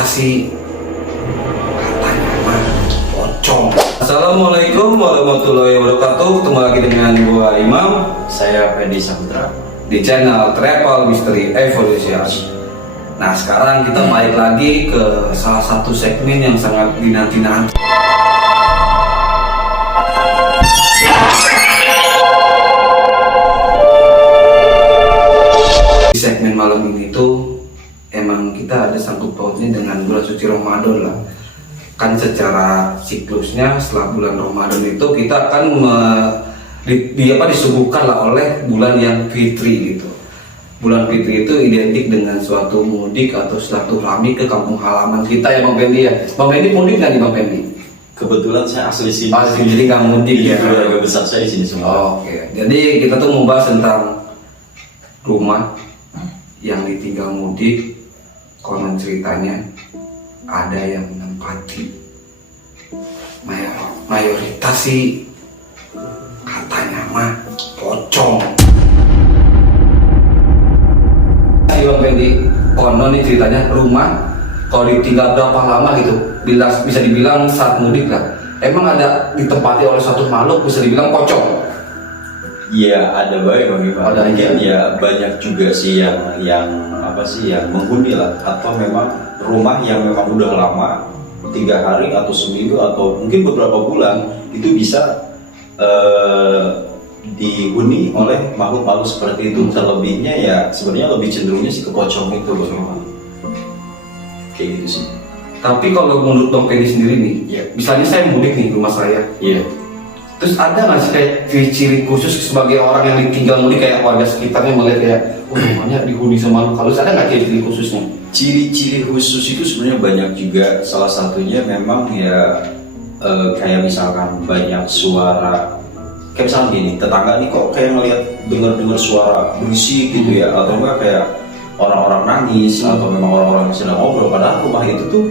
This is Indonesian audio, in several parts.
mayoritas katanya mah pocong. Assalamualaikum warahmatullahi wabarakatuh. Ketemu lagi dengan gua Imam, saya Fendi Saputra di channel Travel Mystery Evolution. Nah, sekarang kita balik lagi ke salah satu segmen yang sangat dinanti-nanti. Di segmen malam ini tuh emang kita ada sangkut pautnya dengan bulan suci Ramadan lah. Kan secara siklusnya setelah bulan Ramadan itu kita akan disuguhkan lah oleh bulan yang fitri gitu. Bulan fitri itu identik dengan suatu mudik atau silaturahmi ke kampung halaman kita ya Bang Fendi ya. Bang Fendi mudik nggak nih Bang Fendi? kebetulan saya asli sini. Jadi nggak mudik ya. Keluarga besar saya di sini semua. Oke. Jadi kita tuh membahas tentang rumah yang ditinggal mudik. Konon ceritanya ada yang menempati, mayoritas sih katanya mah pocong. Si Bang Fendi, konon nih ceritanya rumah kalau ditinggal berapa lama gitu, bisa dibilang saat mudik lah, emang ada ditempati oleh suatu makhluk bisa dibilang pocong. Iya, ada baik bagaimana. Ada Mungkin ya banyak juga sih yang menghuni lah, atau memang rumah yang memang udah lama 3 hari atau seminggu atau mungkin beberapa bulan itu bisa dihuni oleh makhluk-makhluk seperti itu. Terlebihnya ya sebenarnya lebih cenderungnya sih ke pocong itu bagaimana. Kayak gitu sih. Tapi kalau menurut Bang Fendi sendiri nih, Iya. misalnya saya mudik nih rumah saya, Iya. terus ada nggak sih kayak ciri-ciri khusus sebagai orang yang ditinggal mudik kayak warga sekitarnya melihat kayak rumahnya dihuni sama makhluk halus, ada nggak ciri-ciri khususnya? Ciri-ciri khusus itu sebenarnya banyak juga. Salah satunya memang ya kayak misalkan banyak suara. Kayak misalnya gini, tetangga nih kok kayak ngelihat dengar suara berisik gitu ya, atau enggak kayak orang-orang nangis atau memang orang-orang yang sedang ngobrol padahal rumah itu tuh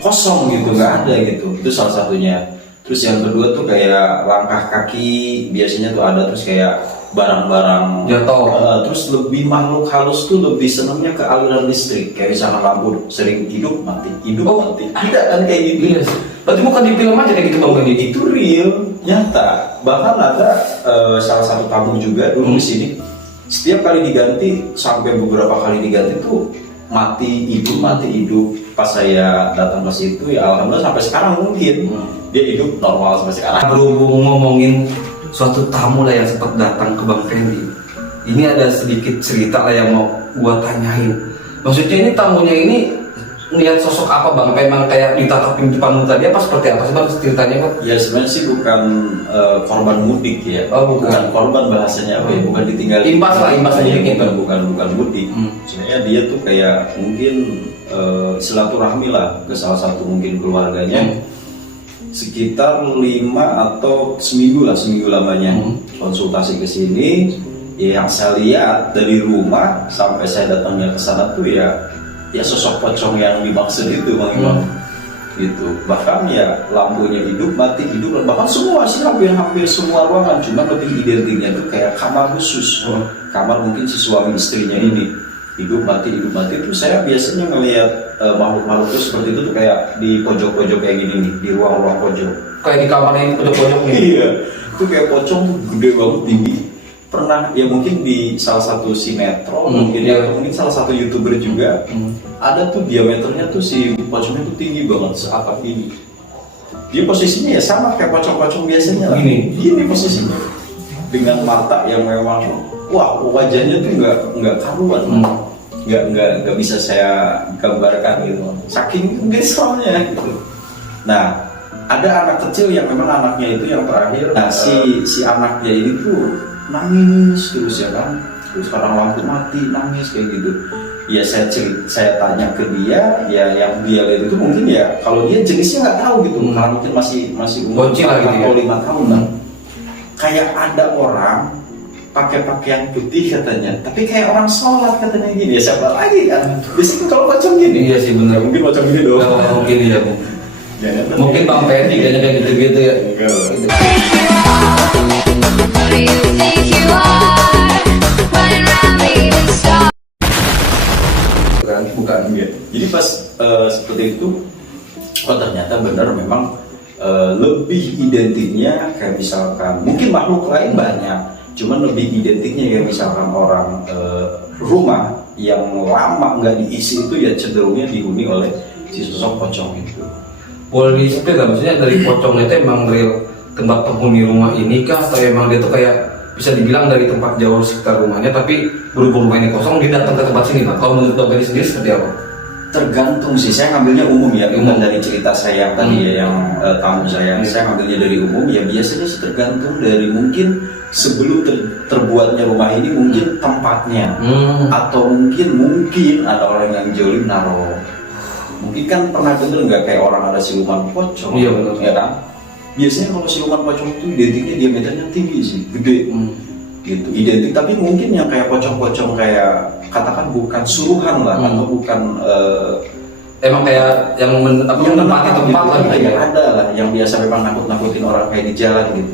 kosong gitu, nggak ada gitu. Itu salah satunya. Terus yang kedua tuh kayak langkah kaki biasanya tuh ada, terus kayak barang-barang Jatuh. Terus lebih makhluk halus tuh lebih senangnya ke aliran listrik, kayak misalnya lampu sering hidup mati mati. Ada kan kayak gitu. Iya sih. Berarti bukan di film aja kayak gitu Bang Fendi? Itu real, nyata. Bahkan ada salah satu tamu juga dulu di sini. Setiap kali diganti sampai beberapa kali diganti tuh mati hidup. Pas saya datang ke situ ya alhamdulillah sampai sekarang mungkin dia hidup normal sampai sekarang. Berhubung ngomongin suatu tamu lah yang sempat datang ke Bang Fendi, ini ada sedikit cerita lah yang mau gua tanyain. Maksudnya ini tamunya ini lihat sosok apa Bang? Memang kayak ditatapin depan muka dia apa seperti apa sih Bang ceritanya Bang? Ya sebenarnya sih bukan korban mudik ya. Oh, bukan korban, bahasanya apa ya? Bukan ditinggal. Imbas mudiknya. Bukan mudik. Sebenarnya dia tuh kayak mungkin silaturahmi lah ke salah satu mungkin keluarganya. Sekitar 5 atau seminggu lamanya konsultasi ke sini. Ya, yang saya lihat dari rumah sampai saya datangnya ke sana tuh ya sosok pocong yang dimaksud itu Bang Imam. Gitu. Bahkan ya lampunya hidup mati, bahkan semua sih hampir semua ruangan, cuma lebih identiknya tuh kayak kamar khusus. Kamar mungkin si suami istrinya ini hidup mati. Itu saya biasanya ngelihat makhluk-makhluk itu seperti itu tuh kayak di pojok-pojok kayak gini nih, di ruang-ruang pojok. Kayak di kamar ini pojok-pojok nih. Iya. Itu kayak pocong tuh gede banget, tinggi. Pernah ya mungkin di salah satu sinetron mungkin ya, atau mungkin salah satu YouTuber juga ada tuh diameternya tuh si pocongnya tuh tinggi banget seatap ini. Dia posisinya ya sama kayak pocong-pocong biasanya lah. Gini posisinya dengan mata yang memang wah wajahnya tuh nggak karuan, nggak bisa saya gambarkan gitu. Saking gesalnya gitu. Nah ada anak kecil yang memang anaknya itu yang terakhir. Nah si anaknya ini tuh nangis terus ya kan, terus karena lampu mati nangis kayak gitu. Ya saya tanya ke dia, ya yang dia lihat itu mungkin ya kalau dia jenisnya nggak tahu gitu, karena mungkin masih umur 4 atau 5 tahun lah. Kayak ada orang pakai pakaian putih katanya, tapi kayak orang sholat katanya gini. Ya siapa lagi kan? Biasanya kalau macam gini. Iya sih benar. Mungkin macam gini doang. Mungkin iya Bu. Mungkin Bang Fendi kayaknya kayak gitu-gitu ya. Bukan. Jadi pas seperti itu, oh ternyata benar memang lebih identiknya kayak misalkan mungkin makhluk lain banyak, cuman lebih identiknya kayak misalkan orang rumah yang lama nggak diisi itu ya cenderungnya dihuni oleh si sosok pocong itu. Boleh disebut nggak, maksudnya dari pocong itu emang real tempat penghuni rumah ini kah, atau emang dia tuh kayak bisa dibilang dari tempat jauh sekitar rumahnya, tapi berhubung rumah ini kosong dia datang ke tempat sini Bang? Kalau menurut Bang Benny sendiri seperti apa? Tergantung sih, saya ngambilnya umum ya, bukan dari cerita saya tadi ya yang tamu saya ngambilnya dari umum ya. Biasanya sih tergantung dari mungkin sebelum terbuatnya rumah ini mungkin tempatnya, atau mungkin ada orang yang jolim naruh. Mungkin kan pernah denger nggak kayak orang ada siluman pocong? Iya benar. Ya kan? Biasanya kalau siluman pocong itu identiknya diameternya tinggi sih, gede. Gitu, identik, tapi mungkin yang kayak pocong-pocong kayak katakan bukan suruhan lah, atau bukan emang kayak yang menempati tempat lah gitu ya. Ada lah yang biasa memang nakut-nakutin orang kayak di jalan gitu.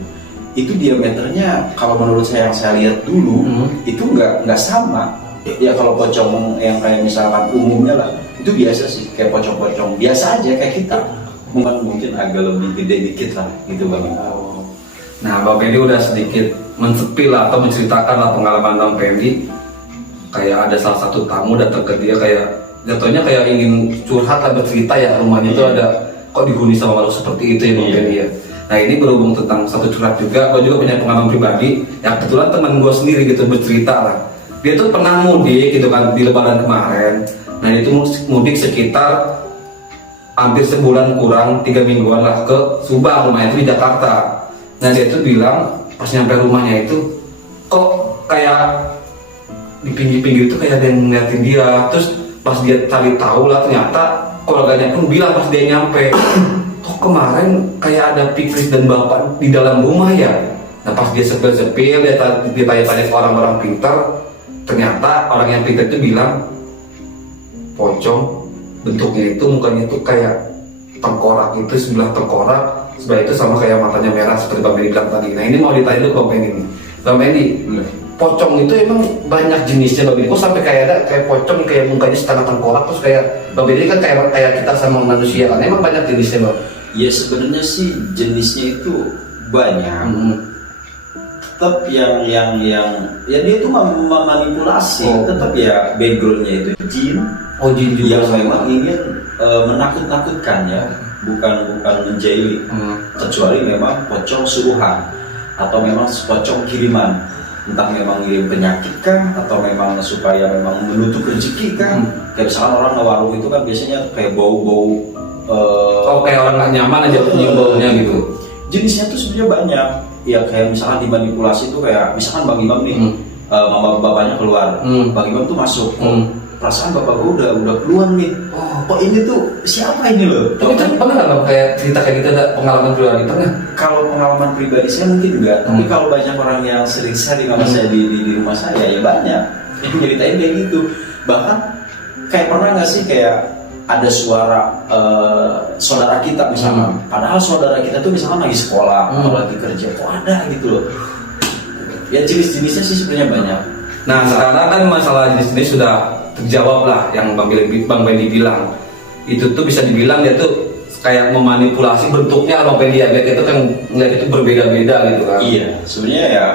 Itu diameternya kalau menurut saya yang saya lihat dulu itu nggak sama. Ya kalau pocong yang kayak misalkan umumnya lah itu biasa sih, kayak pocong-pocong biasa aja kayak kita. Mungkin agak lebih gede dikit lah gitu Bang. Nah Bang Pendi udah sedikit mensepi lah atau menceritakan lah pengalaman Bang Pendi. Kayak ada salah satu tamu datang ke dia kayak jatuhnya kayak ingin curhat lah, bercerita ya rumahnya itu ada kok dihuni sama makhluk seperti itu ya Bang Pendi ya. Nah ini berhubung tentang satu curhat juga, gue juga punya pengalaman pribadi. Ya kebetulan teman gue sendiri gitu bercerita lah. Dia tuh pernah mudik gitu kan di Lebaran kemarin. Nah itu mudik sekitar hampir sebulan kurang 3 mingguan lah ke Subang, rumahnya itu di Jakarta. Nah dia tuh bilang pas nyampe rumahnya itu kok kayak di pinggir-pinggir itu kayak ada yang ngeliatin dia. Terus pas dia cari tahu lah ternyata keluarganya pun bilang pas dia nyampe, kok kemarin kayak ada Pikris dan bapak di dalam rumah ya. Nah pas dia sepil-sepil dia tanya-tanya ke orang-orang pintar, ternyata orang yang pintar itu bilang pocong bentuknya itu mukanya itu kayak tengkorak, itu sebelah tengkorak, sebelah itu sama kayak matanya merah seperti Bang Benny bilang tadi. Nah ini mau ditanya dulu ke Bang Benny nih. Bang Benny, pocong itu emang banyak jenisnya Bang Benny. Kok sampai kayak ada kayak pocong kayak mukanya setengah tengkorak, terus kayak Bang Benny kan kayak kita sama manusia kan. Emang banyak jenisnya Bang? Ya sebenarnya sih jenisnya itu banyak. Tetap yang ya dia tuh memanipulasi. Tetap ya backgroundnya itu jin. Oh jin juga yang memang ingin menakut-nakutkan ya, bukan menjahili. Kecuali memang pocong suruhan atau memang pocong kiriman, entah memang ngirim penyakit kah atau memang supaya memang menutup rezeki kah. Kayak misalkan orang ngewarung itu kan biasanya kayak bau-bau kayak orang nggak nyaman aja nyium baunya gitu. Jenisnya tuh sebenarnya banyak. Ya kayak misalkan dimanipulasi tuh kayak misalkan Bang Imam nih, mama bapaknya keluar, Bang Imam tuh masuk. Perasaan bapak gue udah keluar nih. Kok ini tuh siapa ini loh? Tapi itu pernah nggak Bang kayak cerita kayak gitu, ada pengalaman pribadi pernah? Kalau pengalaman pribadi saya mungkin enggak, tapi kalau banyak orang yang sering sharing sama saya di rumah saya ya banyak yang nyeritain kayak gitu. Bahkan kayak pernah nggak sih kayak ada suara saudara kita misalnya, padahal saudara kita tuh misalnya lagi sekolah atau lagi kerja, kok ada gitu loh. Ya jenis-jenisnya sih sebenarnya banyak. Nah sekarang kan masalah jenis-jenis sudah terjawab lah yang Bang Benny bilang. Itu tuh bisa dibilang dia tuh kayak memanipulasi bentuknya Bang Benny ya, itu kan ngeliat itu berbeda-beda gitu kan. Iya, sebenarnya ya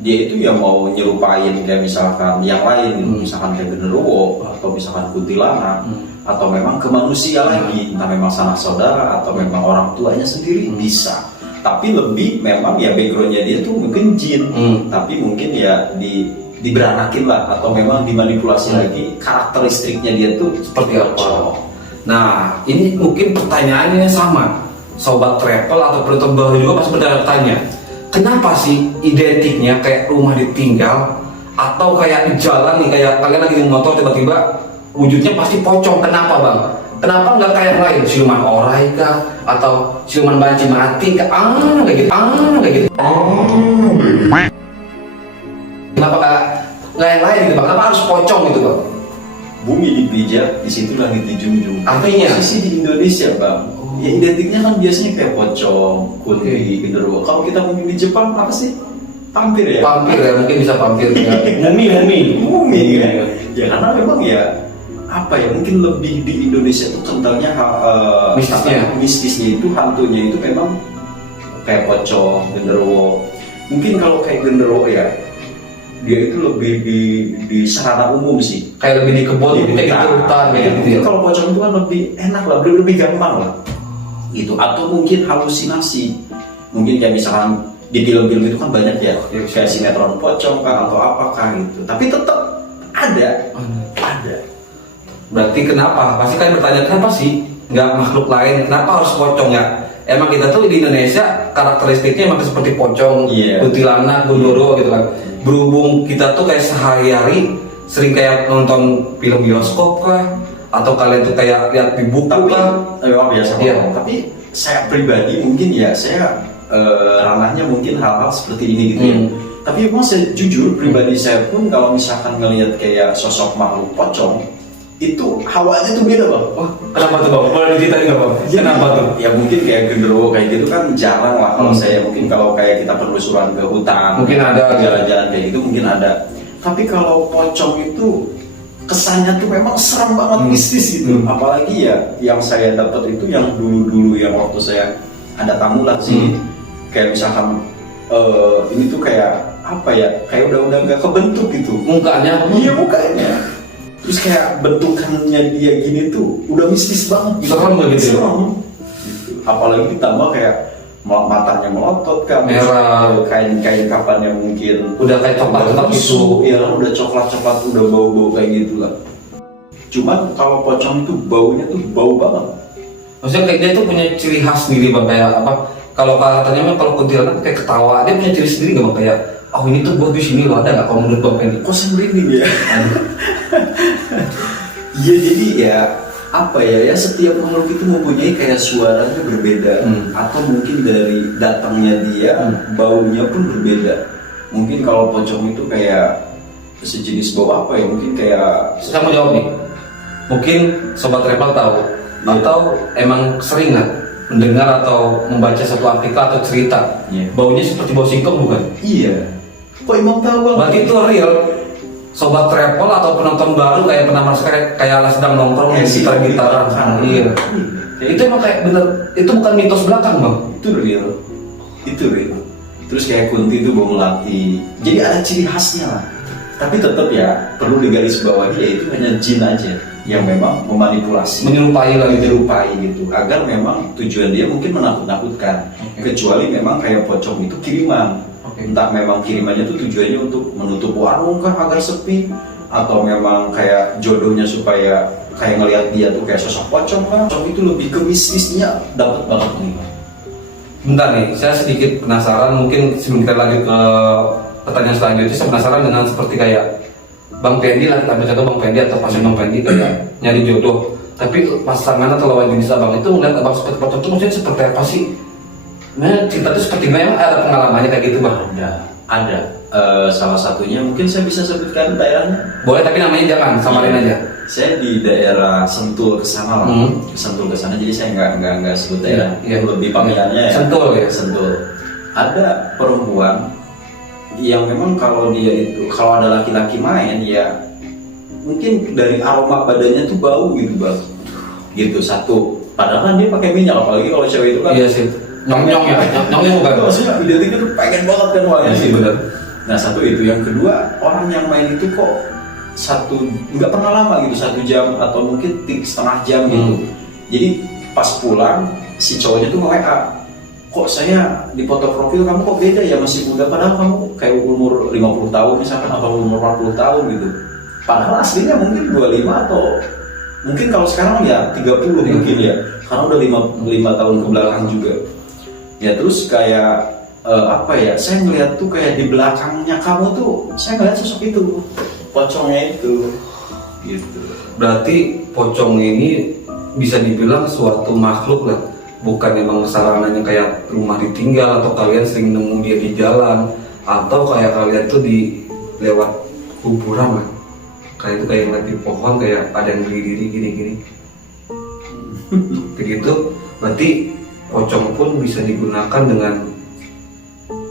dia itu yang mau nyerupain kayak misalkan yang lain, misalkan kayak genderuwo atau misalkan kuntilanak, atau memang ke manusia lagi, entah memang sanak saudara atau memang orang tuanya sendiri bisa. Tapi lebih memang ya backgroundnya dia tuh mungkin jin, tapi mungkin ya diberanakin lah atau memang dimanipulasi lagi karakteristiknya dia tuh seperti apa. Nah ini mungkin pertanyaannya sama sobat travel atau penonton baru juga pasti bertanya, kenapa sih identiknya kayak rumah ditinggal atau kayak di jalan nih, kayak kalian lagi di motor tiba-tiba wujudnya pasti pocong. Kenapa Bang? Kenapa nggak kayak yang lain, siluman orai kah atau siluman banci mati kah? Kayak gitu. Kenapa nggak yang lain gitu Bang? Kenapa harus pocong gitu Bang? Bumi dipijak, disitulah langit dijunjung. Artinya? Posisi di Indonesia Bang, ya identiknya kan biasanya kayak pocong, kunti, genderuwo. Kalau kita mungkin di Jepang apa sih? Vampir ya? Vampir ya, mungkin bisa vampir ya. Mumi kan? Ya karena memang ya apa ya, mungkin lebih di Indonesia tuh kentalnya mistisnya itu, hantunya itu memang kayak pocong, genderuwo. Mungkin kalau kayak genderuwo ya, dia itu lebih di sarana umum sih. Kayak lebih di kebun, kayak gitu hutan, kayak gitu ya. Kalau pocong itu kan lebih enak lah, lebih gampang lah. Gitu. Atau mungkin halusinasi. Mungkin kayak misalkan di film-film itu kan banyak ya, kayak sinetron pocong kan atau apakah gitu. Tapi tetap ada. Berarti kenapa? Pasti kan bertanya kenapa sih nggak makhluk lain? Kenapa harus pocong ya? Emang kita tuh di Indonesia karakteristiknya emang seperti pocong, kuntilanak, gundurwo gitu kan. Berhubung kita tuh kayak sehari-hari sering kayak nonton film bioskop kah? Atau kalian tuh kayak lihat di buku kah? Biasa. Tapi saya pribadi mungkin ya saya ranahnya mungkin hal-hal seperti ini gitu ya. Tapi emang saya jujur pribadi saya pun kalau misalkan ngelihat kayak sosok makhluk pocong itu hawanya tuh beda bang. Wah, kenapa tuh bang? Boleh diceritain nggak bang? Kenapa tuh? Ya mungkin kayak genderuwo kayak gitu kan jarang lah kalau saya, mungkin kalau kayak kita penelusuran ke hutan, mungkin ada jalan-jalan kayak gitu mungkin ada. Tapi kalau pocong itu kesannya tuh memang serem banget, mistis gitu. Apalagi ya yang saya dapat itu yang dulu yang waktu saya ada tamu lah sih, kayak misalkan ini tuh kayak apa ya, kayak udah nggak kebentuk gitu mukanya. Iya mukanya. Terus kayak bentukannya dia gini tuh udah mistis banget. Serem gitu. Apalagi ditambah kayak matanya melotot kan, merah, kain kapannya mungkin udah kayak coklat gitu. Ya udah coklat, udah bau kayak gitulah. Cuman kalau pocong itu baunya tuh bau banget. Maksudnya kayak dia tuh punya ciri khas sendiri bang, kayak apa? Kalau katanya memang kalau kuntilanak kayak ketawa, dia punya ciri sendiri nggak bang? Kayak oh ini tuh gua di sini loh, ada nggak kalau menurut bang Pendi? Kok saya merinding ya? Iya jadi ya apa ya setiap makhluk itu mempunyai kayak suaranya berbeda, atau mungkin dari datangnya dia baunya pun berbeda. Mungkin kalau pocong itu kayak sejenis bau apa ya, mungkin kayak saya mau jawab nih, mungkin sobat Travel tahu atau emang sering nggak mendengar atau membaca satu artikel atau cerita baunya seperti bau singkong bukan? Iya. Kok emang tahu bang? Berarti itu real. Sobat travel atau penonton baru kayak pernah merasa kayak sedang nongkrong di gitar-gitaran. Iya. Itu emang kayak bener, itu bukan mitos belakang bang. Itu real. Terus kayak Kunti itu bau melati. Jadi ada ciri khasnya lah. Tapi tetap ya perlu digarisbawahi ya itu hanya jin aja yang memang memanipulasi, menyerupai gitu, agar memang tujuan dia mungkin menakut-nakutkan. Kecuali memang kayak pocong itu kiriman. Entah memang kirimannya itu tujuannya untuk menutup warung kah agar sepi, atau memang kayak jodohnya supaya kayak ngelihat dia tuh kayak sosok pocong kan. Pocong itu lebih ke mistisnya dapat banget nih. Bentar nih, saya sedikit penasaran, mungkin sebelum kita lanjut ke pertanyaan selanjutnya, saya penasaran dengan seperti kayak Bang Pendi lah, kita ambil contoh Bang Pendi atau pasien Bang Pendi kayak nyari jodoh, tapi pasangan atau lawan jenis abang itu melihat abang seperti pocong itu maksudnya seperti apa sih? Nah, cinta itu seperti memang ada pengalamannya kayak gitu bang? Ada. Salah satunya mungkin saya bisa sebutkan daerahnya. Boleh, tapi namanya jangan, samarin aja. Saya di daerah Sentul kesana lah. Sentul kesana, jadi saya nggak sebut daerah. Lebih panggilannya ya. Sentul ya. Sentul. Ada perempuan yang memang kalau ada laki-laki main ya mungkin dari aroma badannya tuh bau gitu bang. Gitu satu. Padahal kan dia pakai minyak, apalagi kalau cewek itu kan. Iya sih. Nyong bukan? Maksudnya identiknya tuh pengen banget kan wanginya sih benar. Nah satu itu, yang kedua orang yang main itu kok nggak pernah lama gitu, 1 jam atau mungkin setengah jam gitu. Jadi pas pulang si cowoknya tuh nge-WA, kok saya di foto profil kamu kok beda ya, masih muda, padahal kamu kayak umur 50 tahun misalkan atau umur 40 tahun gitu. Padahal aslinya mungkin 25 atau mungkin kalau sekarang ya 30 mungkin ya, karena udah 5 tahun ke belakang juga. Ya terus kayak saya ngeliat tuh kayak di belakangnya kamu tuh, saya ngeliat sosok itu, pocongnya itu gitu. Berarti pocong ini bisa dibilang suatu makhluk lah, bukan memang sarananya kayak rumah ditinggal atau kalian sering nemu dia di jalan, atau kayak kalian tuh di lewat kuburan lah, kayak itu kayak ngeliat di pohon kayak ada yang berdiri gini begitu. Berarti pocong pun bisa digunakan dengan,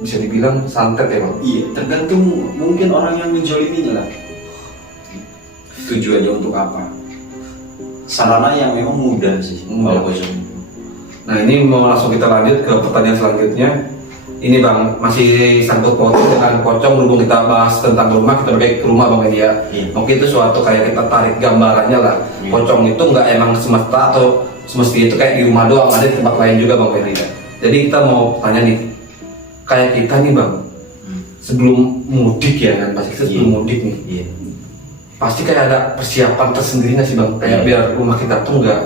bisa dibilang santet ya bang? Iya, tergantung mungkin orang yang menjoliminya lah. Tujuannya untuk apa? sarana yang memang mudah sih Mudah. kalau pocong itu. Nah ini mau langsung kita lanjut ke pertanyaan selanjutnya. Ini Bang, masih sangkut pautnya dengan pocong, berhubung kita bahas tentang rumah, kita balik ke rumah Bang Media. Iya. Mungkin itu suatu kayak kita tarik gambarannya lah. Iya. Pocong itu nggak emang semesta atau semesti itu kayak di rumah doang, ada di tempat lain juga Bang Media. Jadi kita mau tanya nih, kayak kita nih Bang, sebelum mudik ya kan, pasti kita sebelum mudik nih, Iya. pasti kayak ada persiapan tersendiri nggak sih Bang? Kayak Iya. biar rumah kita tuh nggak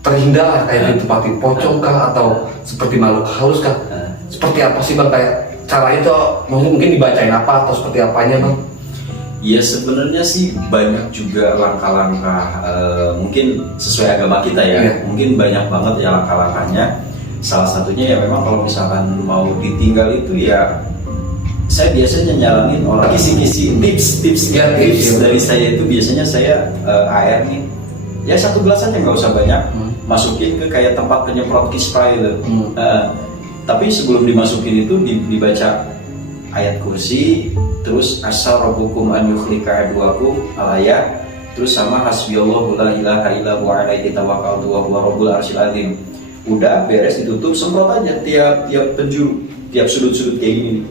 terhindar lah, kayak Nah. ditempatin pocong kah atau seperti makhluk halus kah? Nah, Seperti apa sih Bang, kayak caranya tuh mungkin dibacain apa atau seperti apanya Bang? ya sebenarnya sih banyak juga langkah-langkah mungkin sesuai agama kita ya. Iya. Mungkin banyak banget ya langkah-langkahnya. Salah satunya ya memang kalau misalkan mau ditinggal itu ya saya biasanya nyaranin orang kisi-kisi tips Ya, tips, ya. dari saya itu biasanya saya air nih ya 1 gelas aja nggak usah banyak, masukin ke kayak tempat penyemprot kispray itu. Tapi sebelum dimasukin itu dibaca ayat kursi, terus asal rabbukum an yukhlika aduakum al-ayat, terus sama hasbiyallahu la ilaha illa huwa alaihi tawakkaltu wa huwa rabbul arsyil azim. Udah beres ditutup, semprot aja tiap penjuru, tiap sudut-sudut kayak gini.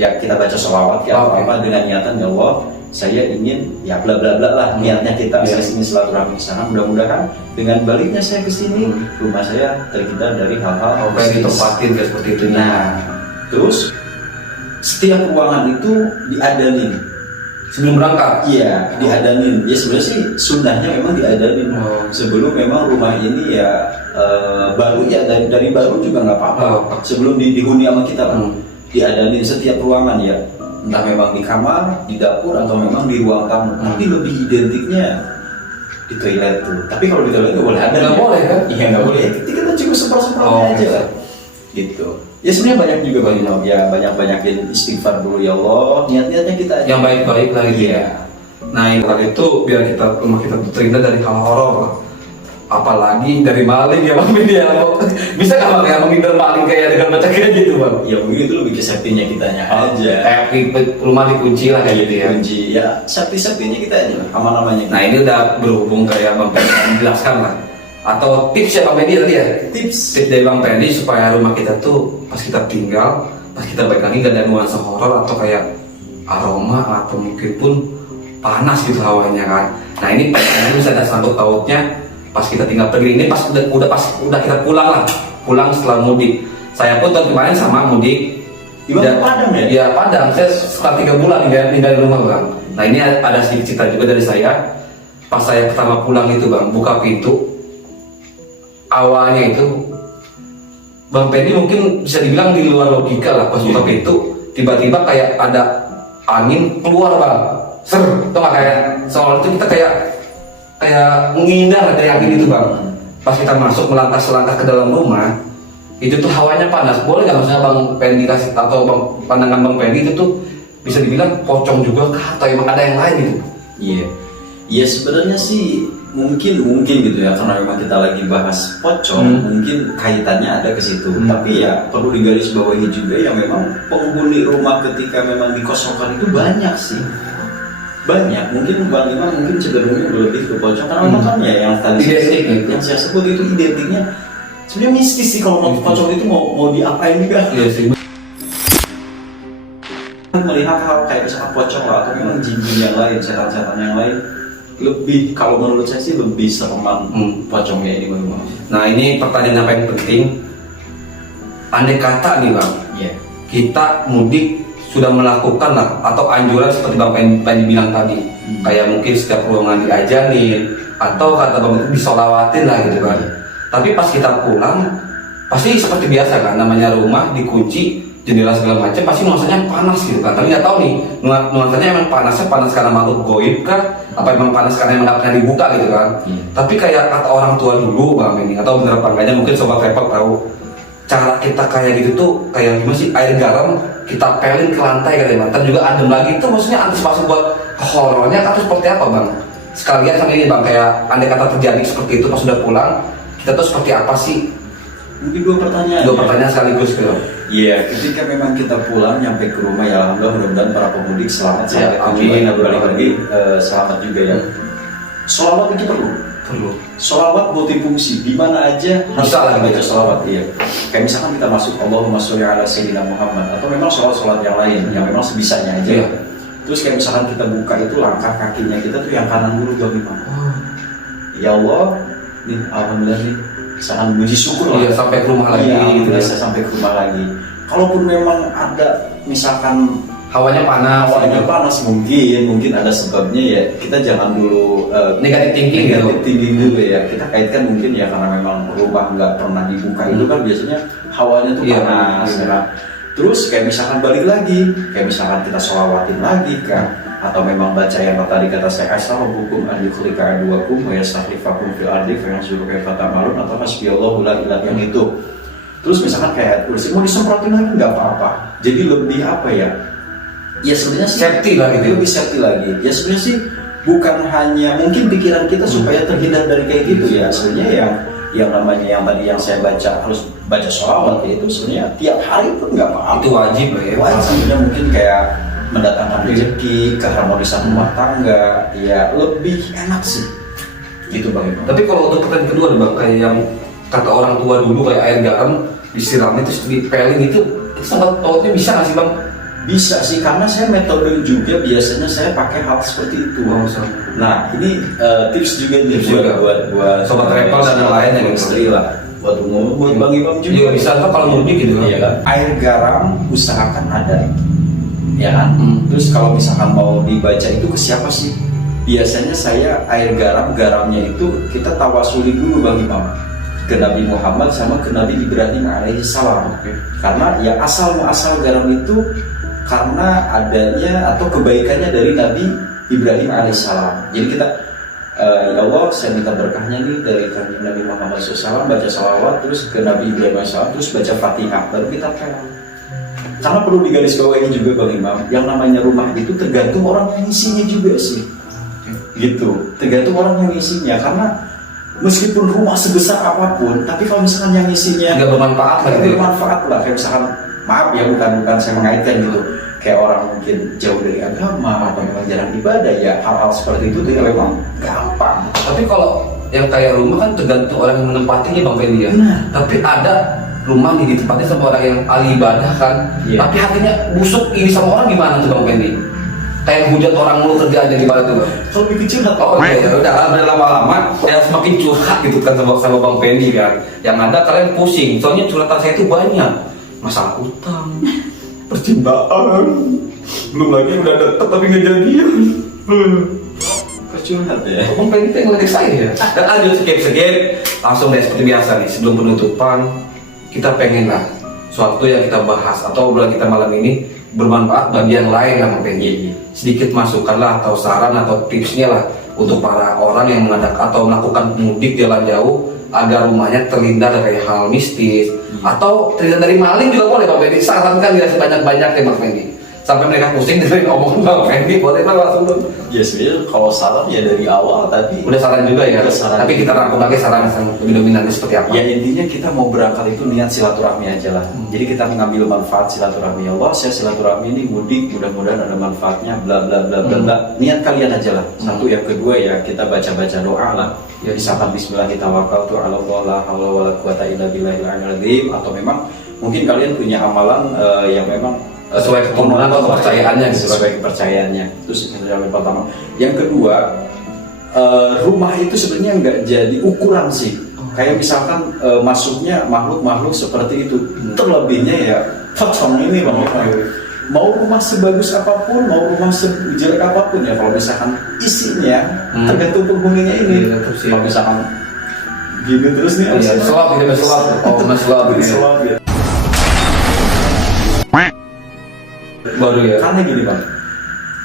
Ya kita baca sholawat ya apa dengan niatan ya Allah saya ingin ya bla bla bla lah, niatnya kita saya ingin silaturahmi ke sana, mudah-mudahan dengan baliknya saya ke sini rumah saya terhindar dari hal-hal Kayak ditempatin kayak seperti itu. Nah, terus setiap ruangan itu diadanin. Sebelum berangkat. Iya, diadanin. Ya sebenarnya sih sunnahnya memang diadanin. Sebelum memang rumah ini ya baru ya dari baru juga nggak apa-apa. Sebelum dihuni sama kita kan, diadanin setiap ruangan ya. Entah memang di kamar, di dapur atau memang di ruang tamu. Tapi lebih identiknya di toilet tuh. Tapi kalau di toilet nggak boleh ada. Nggak boleh kan? Iya nggak boleh. Kita cukup semprot-semprotnya aja lah. Gitu. Ya sebenarnya banyak juga ya banyak-banyakin istighfar dulu ya Allah. Niat-niatnya kita aja. Yang baik-baik lah gitu Iya. ya. Nah itu biar rumah kita tuh terhindar dari hal horor. Apalagi dari maling ya Bang Media. Bisa nggak Bang ya menghindar maling kayak dengan baca kayak gitu Bang? Ya mungkin itu lebih ke safety-nya kitanya aja. Kayak rumah dikunci lah kayak gitu ya. Kunci ya safety-nya kita aja lah, aman-amannya. Nah ini udah berhubung kayak Bang Pendi menjelaskan lah. Atau tips ya Bang Pendi tadi ya? Tips dari Bang Pendi supaya rumah kita tuh pas kita tinggal, pas kita balik lagi gak ada nuansa horor atau kayak aroma atau mungkin pun panas gitu hawanya kan. Nah ini pertanyaannya bisa ada sangkut pautnya pas kita tinggal pergi ini pas udah kita pulang setelah mudik. Saya pun tahun kemarin sama mudik. Ibarat Padang ya? Iya Padang, saya setelah 3 bulan tinggal di rumah Bang. Nah ini ada sedikit cerita juga dari saya. Pas saya pertama pulang itu Bang, buka pintu, awalnya itu Bang Pendi mungkin bisa dibilang di luar logika lah. Pas buka pintu, tiba-tiba kayak ada angin keluar Bang. Ser, tuh nggak kayak soal itu kita kayak menghindar dari angin itu Bang. Pas kita masuk melangkah selangkah ke dalam rumah, itu tuh hawanya panas. Boleh nggak maksudnya Bang Pendi kasih atau pandangan Bang Pendi itu tuh bisa dibilang pocong juga kah atau emang ada yang lain gitu? Iya. Ya sebenarnya sih mungkin gitu ya, karena memang kita lagi bahas pocong, mungkin kaitannya ada ke situ. Tapi ya perlu digarisbawahi juga ya memang penghuni rumah ketika memang dikosongkan itu banyak sih. Banyak, mungkin Bang Imam mungkin cenderungnya lebih ke pocong karena memang kan ya yang tadi yang saya sebut itu identiknya sebenarnya mistis sih. Kalau mau pocong itu mau diapain juga. Iya sih. Melihat hal kayak misalkan pocong lah atau memang jin-jin yang lain, setan-setan yang lain, lebih kalau menurut saya sih lebih sereman pocongnya ini Bang Imam. Nah ini pertanyaan yang paling penting. Andai kata nih Bang, kita mudik sudah melakukan lah atau anjuran seperti Bang Pendi bilang tadi, kayak mungkin setiap ruangan diajanin atau kata Bang itu disolawatin lah gitu kan. Tapi pas kita pulang pasti seperti biasa kan, namanya rumah dikunci, jendela segala macam, pasti nuansanya panas gitu kan. Tapi nggak tahu nih nuansanya emang panas karena makhluk goib kah, apa emang panas karena emang nggak pernah dibuka gitu kan. Tapi kayak kata orang tua dulu Bang ini, atau bener apa enggaknya mungkin sobat repot tahu, cara kita kayak gitu tuh kayak gimana sih, air garam kita pelin ke lantai katanya, ntar juga adem lagi. Itu maksudnya antisipasi buat horornya atau seperti apa Bang? Sekalian sama ini Bang, kayak andai kata terjadi seperti itu pas sudah pulang, kita tuh seperti apa sih? Mungkin dua pertanyaan sekaligus gitu. Iya, ketika memang kita pulang nyampe ke rumah ya alhamdulillah, mudah-mudahan para pemudik selamat sampai tujuan, balik lagi selamat juga ya. Sholawat itu perlu. Perlu. Sholawat multifungsi, di mana aja harus Bisa lah, baca gitu. sholawat ya. Kayak misalkan kita masuk Allahumma sholli ala sayyidina Muhammad, atau memang sholawat yang lain yang memang sebisanya aja. Iya. Terus kayak misalkan kita buka itu langkah kakinya kita tuh yang kanan dulu Bang Imam. Ya Allah, nih alhamdulillah nih, sangat puji syukur lah. Iya, sampai ke rumah lagi. Iya, gitu alhamdulillah ya. saya sampai ke rumah lagi. Kalaupun memang ada misalkan Hawanya panas. awalnya gitu. panas, mungkin ada sebabnya ya, kita jangan dulu Negatif thinking gitu. negatif thinking dulu ya. Kita kaitkan mungkin ya karena memang rumah nggak pernah dibuka itu kan biasanya hawanya tuh Iya, panas iya. ya kan. Terus kayak misalkan balik lagi, kayak misalkan kita sholawatin lagi kan, atau memang baca yang tadi kata saya, astaghfirullahaladzim an yukhlika aduwakum wa yastakhlifakum fil ardi fa yanzuru kaifa ta'malun, atau hasbiyallahu la ilaha yang itu. Terus misalkan kayak terus mau disemprotin lagi nggak apa-apa. Jadi lebih apa ya? Ya sebenarnya sih Safety lah gitu. lebih safety lagi. Ya sebenarnya sih bukan hanya mungkin pikiran kita supaya terhindar dari kayak gitu ya. Sebenarnya yang namanya yang tadi yang saya baca harus baca sholawat ya, itu sebenarnya tiap hari pun nggak apa-apa. Itu wajib lah ya. Wajibnya mungkin kayak mendatangkan rezeki, keharmonisan rumah tangga, ya lebih enak sih. Gitu Bang Imam. Tapi kalau untuk pertanyaan kedua nih Bang, kayak yang kata orang tua dulu kayak air garam disiramnya terus dipeling itu sangat tautnya bisa nggak sih Bang? Bisa sih, karena saya metode juga biasanya saya pakai hal seperti itu. Oh, sama. Nah ini tips juga nih Tips juga. buat Sobat travel dan yang lain yang istri lah, buat umum, buat Bang Imam juga. Iya bisa kan kalau mudik gitu kan? Iya kan? Air garam usahakan ada, ya kan? Hmm. Terus kalau misalkan mau dibaca itu ke siapa sih? Biasanya saya air garamnya itu kita tawasuli dulu Bang Imam, ke Nabi Muhammad sama ke Nabi Ibrahim alaihi salam. Karena ya asal muasal garam itu karena adanya atau kebaikannya dari Nabi Ibrahim alaihissalam. Jadi kita ya Allah, saya minta berkahnya nih dari Nabi Muhammad SAW, baca salawat, terus ke Nabi Ibrahim alaihissalam, terus baca Fatihah, baru kita pel. Karena perlu digarisbawahi juga Bang Imam, yang namanya rumah itu tergantung orang yang isinya juga sih. Gitu, tergantung orang yang isinya. Karena meskipun rumah sebesar apapun, tapi kalau misalkan yang isinya Nggak bermanfaat lah gitu ya? bermanfaat lah, kayak misalkan maaf ya, bukan saya mengaitkan gitu, kayak orang mungkin jauh dari agama atau memang jarang ibadah, ya hal-hal seperti itu tuh ya memang gampang. Tapi kalau yang kayak rumah kan tergantung orang yang menempatinya Bang Fendi ya. Nah. Tapi ada rumah nih ditempati sama orang yang ahli ibadah kan. Iya. Tapi hatinya busuk ini sama orang gimana tuh Bang Fendi? Kayak hujat orang mulu kerjaannya gimana tuh Bang? Kalau lebih kecil Oh iya, udah lama-lama ya semakin curhat gitu kan sama Bang Fendi kan. Yang ada kalian pusing, soalnya curhatan saya itu banyak. Masalah utang, percintaan, belum lagi udah deket tapi nggak jadian. Curhat ya. Bang Fendi yang ngeledek saya ya. Dan lanjut skip langsung deh seperti biasa nih sebelum penutupan kita pengen lah suatu yang kita bahas atau obrolan kita malam ini bermanfaat bagi yang lain lah Bang Fendi. Sedikit masukan lah atau saran atau tipsnya lah untuk para orang yang mengadakan atau melakukan mudik jalan jauh agar rumahnya terhindar dari hal mistis atau terhindar dari maling juga boleh Bang Fendi. Sarankan ya sebanyak-banyaknya Bang Fendi. Sampai mereka pusing dengerin omongan Bang Fendi, boleh Bang langsung dong. Ya sebenarnya kalau saran ya dari awal tadi. Udah saran juga ya. Udah saran. Tapi kita rangkum lagi saran yang lebih dominannya seperti apa. Ya intinya kita mau berangkat itu niat silaturahmi aja lah. Jadi kita mengambil manfaat silaturahmi. Ya Allah, saya silaturahmi ini mudik, mudah-mudahan ada manfaatnya, bla bla bla bla bla. Niat kalian aja lah. Satu, yang kedua ya kita baca-baca doa lah. Ya misalkan Bismillah kita tawakkaltu ala Allah la haula wala quwata illa billahil azim, atau memang mungkin kalian punya amalan yang memang sesuai keturunan atau kepercayaannya gitu. Sesuai kepercayaannya. Terus itu yang pertama. Yang kedua, rumah itu sebenarnya nggak jadi ukuran sih. Kayak misalkan masuknya makhluk-makhluk seperti itu. Terlebihnya ya pocong ini Bang. Mau rumah sebagus apapun, mau rumah sejelek apapun ya, kalau misalkan isinya tergantung penghuninya ini. Kalau misalkan gini terus nih, selap gitu, selap. Oh, selap gitu. Ya. Baru ya. Karena gini Bang,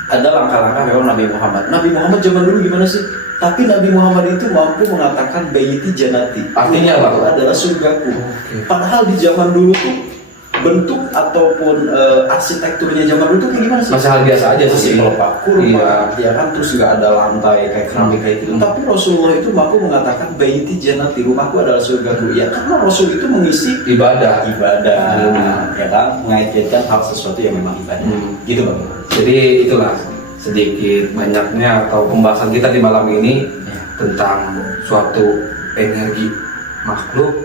ada langkah-langkah memang Nabi Muhammad. Nabi Muhammad zaman dulu gimana sih? Tapi Nabi Muhammad itu mampu mengatakan baiti janati. Artinya apa? Itu adalah surgaku. Okay. Padahal di zaman dulu tuh bentuk ataupun arsitekturnya zaman dulu tuh kayak gimana sih? Masih hal biasa aja Masih sih. pelepah kurma, Iya. ya kan, terus juga ada lantai kayak keramik kayak gitu. Tapi Rasulullah itu mampu mengatakan baiti janati, rumahku adalah surgaku. Ya karena Rasul itu mengisi Ibadah. ya kan, mengaitkan hal sesuatu yang memang ibadah. Gitu Bang. Jadi itulah sedikit banyaknya atau pembahasan kita di malam ini tentang suatu energi makhluk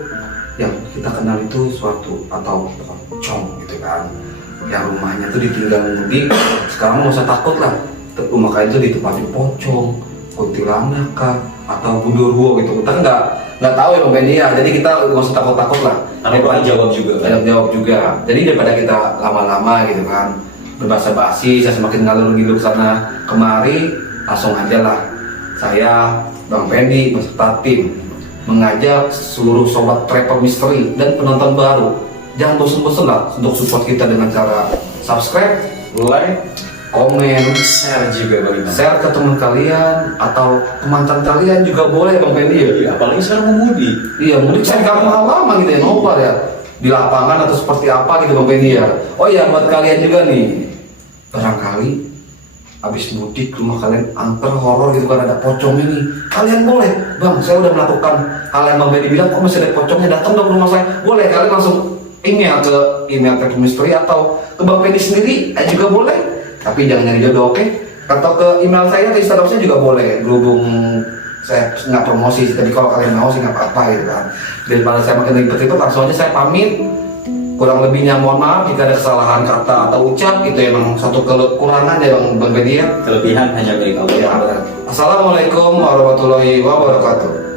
yang kita kenal itu suatu atau pocong gitu kan, yang rumahnya tuh ditinggal mudik. Sekarang nggak usah takut lah, rumah kalian tuh ditempati pocong, kuntilanak kah, atau gundurwo gitu. Kita nggak tahu ya Bang Fendi ya, jadi kita nggak usah takut lah. Karena itu jawab juga kan? Jawab juga. Jadi daripada kita lama-lama gitu kan berbahasa basi, saya semakin ngalur ngidul sana kemari, langsung aja lah saya Bang Fendi beserta tim mengajak seluruh sobat travel misteri dan penonton baru, jangan bosan-bosan lah untuk support kita dengan cara subscribe, like, komen, share juga bagaimana? share ke teman kalian atau ke mantan kalian juga boleh Bang Fendi ya. Iya, apalagi sekarang mau mudik. Iya, mungkin cari kampung halaman gitu ya, nobar ya, di lapangan atau seperti apa gitu Bang Fendi ya. Oh iya, buat kalian juga nih, barangkali habis mudik rumah kalian angker horor gitu kan, ada pocong ini, kalian boleh, Bang, saya udah melakukan hal yang Bang Fendi bilang, kok masih ada pocongnya, datang dong ke rumah saya. Boleh, kalian langsung email ke email Travel Misteri atau ke Bang Fendi sendiri juga boleh, tapi jangan nyari jodoh, oke? Atau ke email saya atau Instagram saya juga boleh, berhubung saya nggak promosi, tapi kalau kalian mau sih nggak apa-apa gitu kan. Daripada saya makin ribet-ribet, langsung aja saya pamit. Kurang lebihnya mohon maaf jika ada kesalahan kata atau ucap, itu emang satu kekurangan ya Bang Fendi ya. Kelebihan hanya milik Allah. Ya, benar. Assalamualaikum warahmatullahi wabarakatuh.